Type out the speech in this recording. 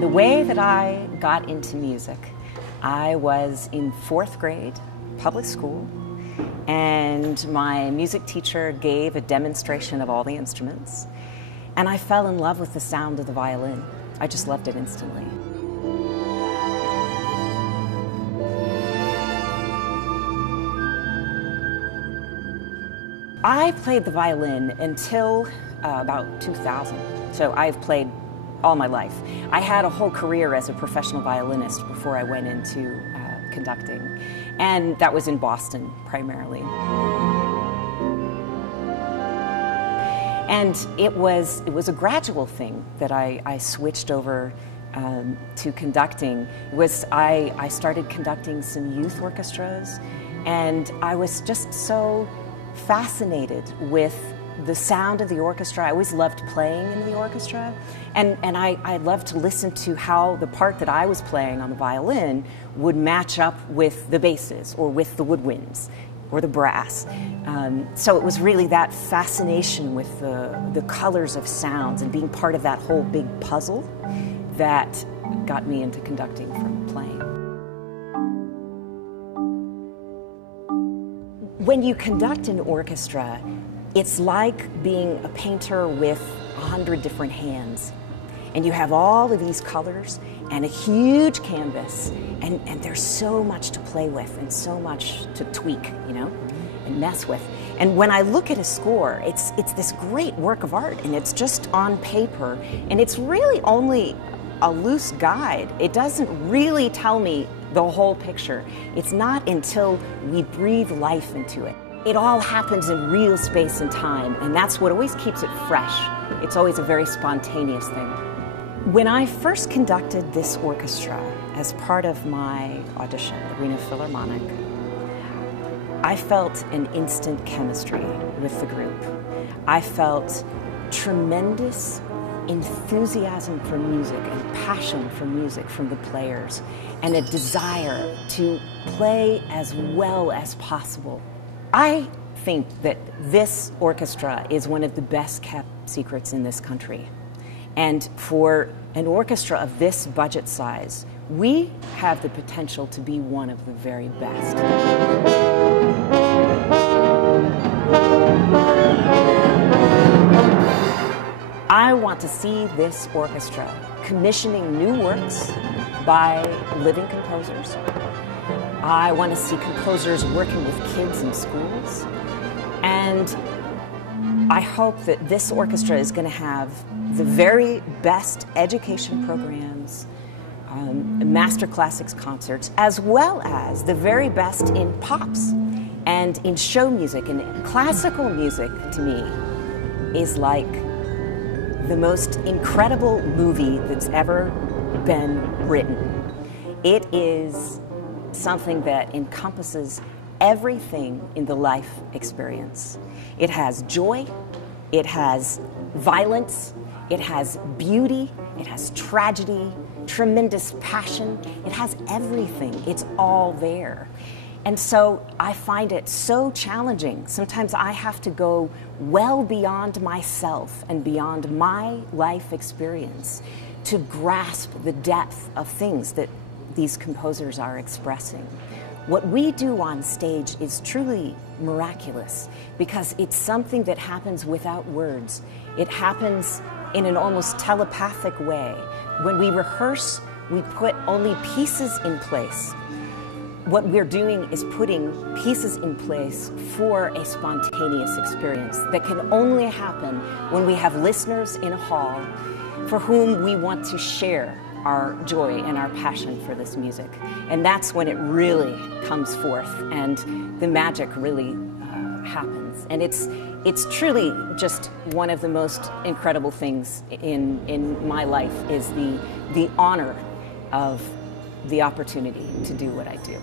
The way that I got into music, I was in 4th grade, public school, and my music teacher gave a demonstration of all the instruments, and I fell in love with the sound of the violin. I just loved it instantly. I played the violin until about 2000, so I've played all my life. I had a whole career as a professional violinist before I went into conducting, and that was in Boston primarily. And it was a gradual thing that I switched over to conducting. I started conducting some youth orchestras, and I was just so fascinated with the sound of the orchestra. I always loved playing in the orchestra, and I loved to listen to how the part that I was playing on the violin would match up with the basses or with the woodwinds or the brass. So it was really that fascination with the colors of sounds and being part of that whole big puzzle that got me into conducting from playing. When you conduct an orchestra, it's like being a painter with 100 different hands. And you have all of these colors and a huge canvas, and there's so much to play with and so much to tweak, you know, and mess with. And when I look at a score, it's this great work of art, and it's just on paper, and it's really only a loose guide. It doesn't really tell me the whole picture. It's not until we breathe life into it. It all happens in real space and time, and that's what always keeps it fresh. It's always a very spontaneous thing. When I first conducted this orchestra as part of my audition at the Reno Philharmonic, I felt an instant chemistry with the group. I felt tremendous enthusiasm for music and passion for music from the players, and a desire to play as well as possible. I think that this orchestra is one of the best kept secrets in this country. And for an orchestra of this budget size, we have the potential to be one of the very best. I want to see this orchestra commissioning new works by living composers. I want to see composers working with kids in schools. And I hope that this orchestra is going to have the very best education programs, master classics concerts, as well as the very best in pops and in show music. And classical music, to me, is like the most incredible movie that's ever been written. It is something that encompasses everything in the life experience. It has joy, it has violence, it has beauty, it has tragedy, tremendous passion. It has everything. It's all there. And so I find it so challenging. Sometimes I have to go well beyond myself and beyond my life experience to grasp the depth of things that these composers are expressing. What we do on stage is truly miraculous because it's something that happens without words. It happens in an almost telepathic way. When we rehearse, we put only pieces in place. What we're doing is putting pieces in place for a spontaneous experience that can only happen when we have listeners in a hall for whom we want to share our joy and our passion for this music. And that's when it really comes forth and the magic really happens. And it's truly just one of the most incredible things in my life is the honor of the opportunity to do what I do.